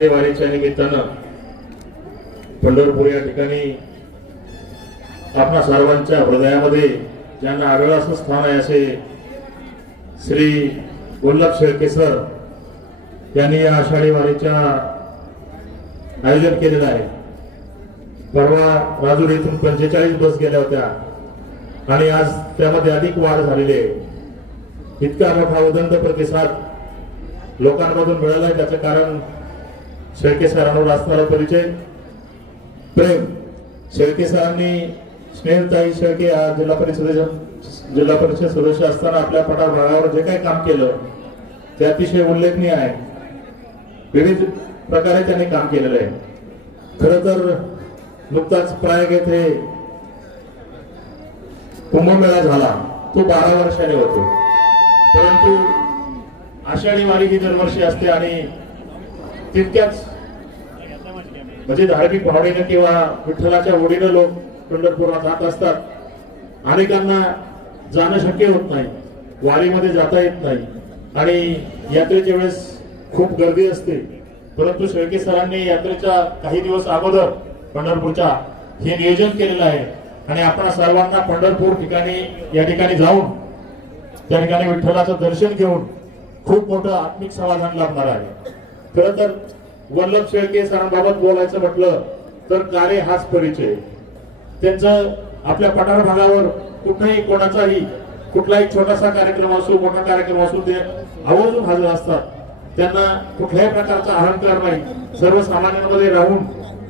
वारीच्या निमित्तानं पंढरपूर या ठिकाणी आपणा सर्वांच्या हृदयामध्ये ज्यांना आढळ असं स्थान आहे असे श्री वल्लभ शेळके सर यांनी या आषाढी वारीच्या आयोजन केलेलं आहे. परवा राजूर येथून पंचेचाळीस बस गेल्या होत्या आणि आज त्यामध्ये अधिक वाढ झालेली आहे. इतका मोठा उदंड प्रतिसाद लोकांमधून मिळाला आहे त्याचं कारण शेळके सरांवर असणारा परिचय. प्रेम. शेळके सरांनी स्नेहताई शेळके या जिल्हा परिषदेच्या जिल्हा परिषद सदस्य असताना आपल्या पटाभागावर जे काही काम केलं ते अतिशय उल्लेखनीय आहे. विविध प्रकारे त्यांनी काम केलेलं आहे. खर तर नुकताच प्रायग येथे कुंभमेळा झाला. तो बारा वर्षाने होतो. परंतु आषाढी वारी ही दरवर्षी असते आणि तितक्याच. म्हणजे धार्मिक भावनेनं किंवा विठ्ठलाच्या ओढीनं लोक पंढरपुरात जात असतात. अनेकांना जाणं शक्य होत नाही. वारीमध्ये जाता येत नाही. आणि यात्रेच्या वेळेस खूप गर्दी असते. परंतु शेळके सरांनी यात्रेच्या काही दिवस अगोदर पंढरपूरच्या हे नियोजन केलेलं आहे. आणि आपण सर्वांना पंढरपूर ठिकाणी या ठिकाणी जाऊन त्या ठिकाणी विठ्ठलाचं दर्शन घेऊन खूप मोठं आत्मिक समाधान लाभणार आहे. खर तर वल्लभ शेळके सरांबाबत बोलायचं म्हटलं तर कारे हाच परिचय. त्यांचं आपल्या पठार भागावर कुठेही कोणाचाही कुठलाही छोटासा कार्यक्रम असो मोठा कार्यक्रम असो ते आवर्जून हजर असतात. त्यांना कुठल्याही प्रकारचा अहंकार नाही. सर्वसामान्यांमध्ये राहून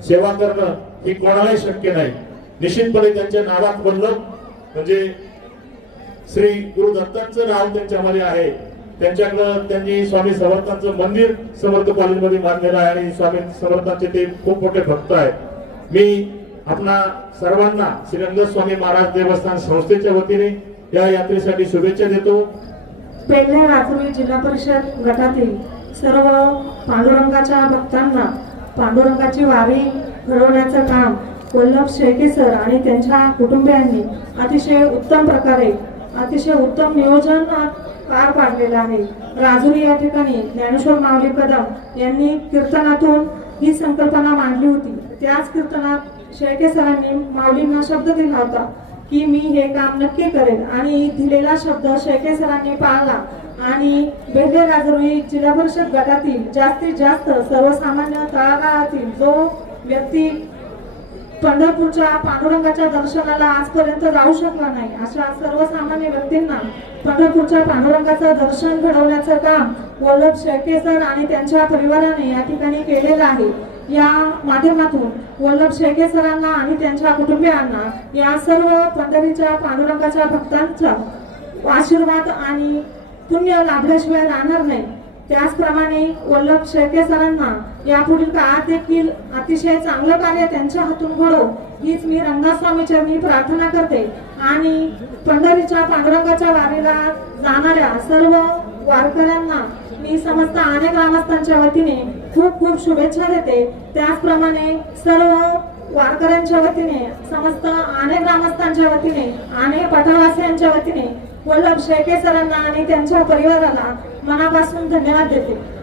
सेवा करणं ही कोणालाही शक्य नाही. निश्चितपणे त्यांच्या नावात वल्लभ म्हणजे श्री गुरु दत्तांचं नाव त्यांच्यामध्ये आहे. त्यांच्याकडं त्यांनी स्वामी समर्थांचं मंदिर समर्थ कॉलेजमध्ये बांधलेलं आहे आणि स्वामी समर्थांचे ते खूप मोठे भक्त आहेत. मी आपणा सर्वांना श्री स्वामी महाराज देवस्थान संस्थेच्या वतीने या यात्रेसाठी शुभेच्छा देतो. पेल्ले रात्री जिल्हा परिषद गटातील सर्व पांडुरंगाच्या भक्तांना पांडुरंगाची वारी घडवण्याचं काम वल्लभ शेळके सर आणि त्यांच्या कुटुंबियांनी अतिशय उत्तम प्रकारे अतिशय उत्तम नियोजन पार पाडलेला आहे. राजुरी या ठिकाणी ज्ञानेश्वर माऊली कदम यांनी कीर्तनातून ही संकल्पना मांडली होती. त्याच कीर्तनात शेळके सरांनी माऊलींना शब्द दिला होता की मी हे काम नक्की करेन. आणि दिलेला शब्द शेळके सरांनी पाळला. आणि बेल्ले राजुरी जिल्हा परिषद गटातील जास्तीत जास्त सर्वसामान्य तळागाळातील जो व्यक्ती पंढरपूरच्या पांडुरंगाच्या दर्शनाला आजपर्यंत जाऊ शकला नाही. अशा सर्वसामान्य व्यक्तींना पंढरपूरच्या पांडुरंगाचं दर्शन घडवण्याचं काम वल्लभ शेळके सर आणि त्यांच्या परिवाराने या ठिकाणी केलेलं आहे. या माध्यमातून वल्लभ शेळके सरांना आणि त्यांच्या कुटुंबियांना या सर्व पंढरीच्या पांडुरंगाच्या भक्तांचा आशीर्वाद आणि पुण्य लाभल्याशिवाय राहणार नाही. त्याचप्रमाणे वल्लभ शेळके सरांना यापुढील काळात देखील अतिशय चांगलं कार्य त्यांच्या हातून घडो हीच मी रंगास्वामीच्या मी प्रार्थना करते. आणि पंढरीच्या पांडुरंगाच्या वारीला जाणाऱ्या सर्व वारकऱ्यांना मी समस्त अनेक ग्रामस्थांच्या वतीने खूप खूप शुभेच्छा देते. त्याचप्रमाणे सर्व वारकऱ्यांच्या वतीने समस्त अनेक ग्रामस्थांच्या वतीने आणे पठावासियांच्या वतीने वल्लभ शेळके सरांना आणि त्यांच्या परिवाराला मनापासून धन्यवाद देते.